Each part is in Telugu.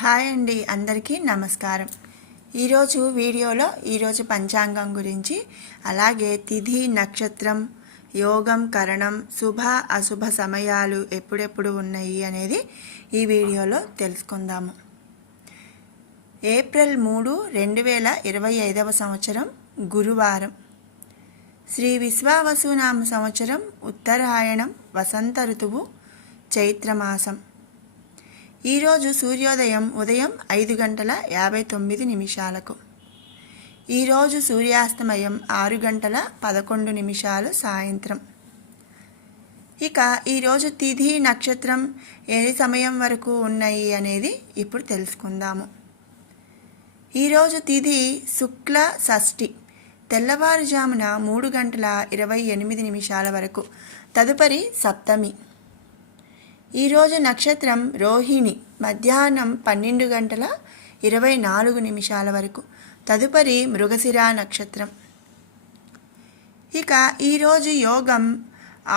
హాయ్ అండి, అందరికీ నమస్కారం. ఈరోజు వీడియోలో పంచాంగం గురించి, అలాగే తిథి, నక్షత్రం, యోగం, కరణం, శుభ అశుభ సమయాలు ఎప్పుడెప్పుడు ఉన్నాయి అనేది ఈ వీడియోలో తెలుసుకుందాము. ఏప్రిల్ 3, 2025 సంవత్సరం గురువారం. శ్రీ విశ్వావసునామ సంవత్సరం ఉత్తరాయణం, వసంత ఋతువు, చైత్రమాసం. ఈరోజు సూర్యోదయం ఉదయం 5:59. ఈరోజు సూర్యాస్తమయం 6:11 సాయంత్రం. ఇక ఈరోజు తిథి, నక్షత్రం ఏ సమయం వరకు ఉన్నాయి అనేది ఇప్పుడు తెలుసుకుందాము. ఈరోజు తిథి శుక్ల షష్ఠి, తెల్లవారుజామున 3:28 వరకు. తదుపరి సప్తమి. ఈరోజు నక్షత్రం రోహిణి, మధ్యాహ్నం 12:24 వరకు. తదుపరి మృగశిర నక్షత్రం. ఇక ఈరోజు యోగం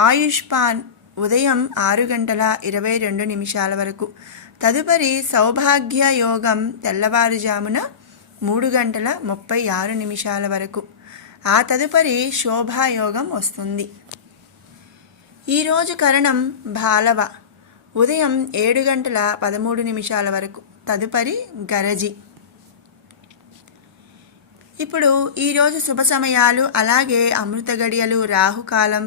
ఆయుష్పాన్, ఉదయం 6:22 వరకు. తదుపరి సౌభాగ్య యోగం తెల్లవారుజామున 3:36 వరకు. ఆ తదుపరి శోభాయోగం వస్తుంది. ఈరోజు కరణం బాలవ, ఉదయం 7:13 వరకు. తదుపరి గరజి. ఇప్పుడు ఈరోజు శుభ సమయాలు, అలాగే అమృత గడియలు, రాహుకాలం,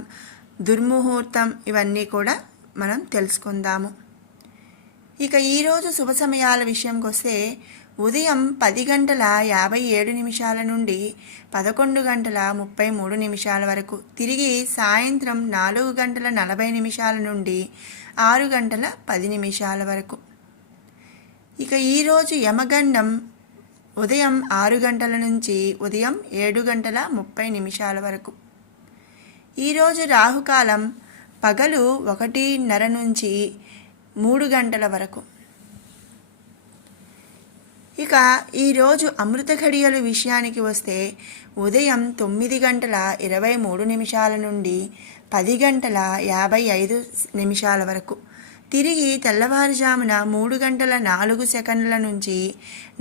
దుర్ముహూర్తం ఇవన్నీ కూడా మనం తెలుసుకుందాము. ఇక ఈరోజు శుభ సమయాల విషయంకి వస్తే, ఉదయం 10:57 నుండి 11:33 వరకు. తిరిగి సాయంత్రం 4:40 నుండి 6:10 వరకు. ఇక ఈరోజు యమగండం ఉదయం 6 గంటల నుంచి ఉదయం 7:30 వరకు. ఈరోజు రాహుకాలం పగలు 1:30 నుంచి 3 గంటల వరకు. ఇక ఈరోజు అమృత ఘడియలు విషయానికి వస్తే, ఉదయం 9:23 నుండి 10:55 వరకు. తిరిగి తెల్లవారుజామున 3:04 నుంచి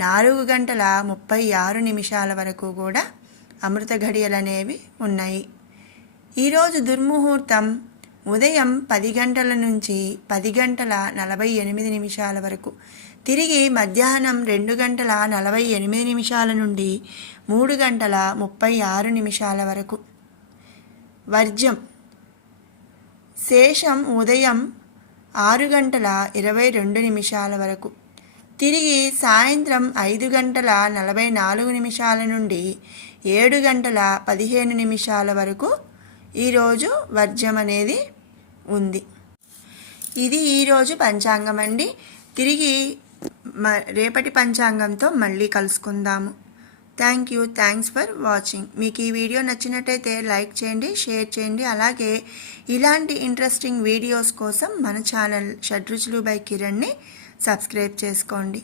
4:36 వరకు కూడా అమృత ఘడియలు అనేవి ఉన్నాయి. ఈరోజు దుర్ముహూర్తం ఉదయం 10 గంటల నుంచి 10:48 వరకు. తిరిగి మధ్యాహ్నం 2:48 నుండి 3:36 వరకు. వర్జ్యం శేషం ఉదయం 6:22 వరకు. తిరిగి సాయంత్రం 5:44 నుండి 7:15 వరకు ఈరోజు వర్జ్యం అనేది ఉంది. ఇది ఈరోజు పంచాంగం అండి. తిరిగి రేపటి పంచాంగంతో మళ్ళీ కలుసుకుందాము. Thanks for watching. మీకు ఈ వీడియో నచ్చినట్టయితే లైక్ చేయండి, షేర్ చేయండి. అలాగే ఇలాంటి ఇంట్రెస్టింగ్ వీడియోస్ కోసం మన ఛానల్ షడ్రుచులు బై కిరణ్ని సబ్స్క్రైబ్ చేసుకోండి.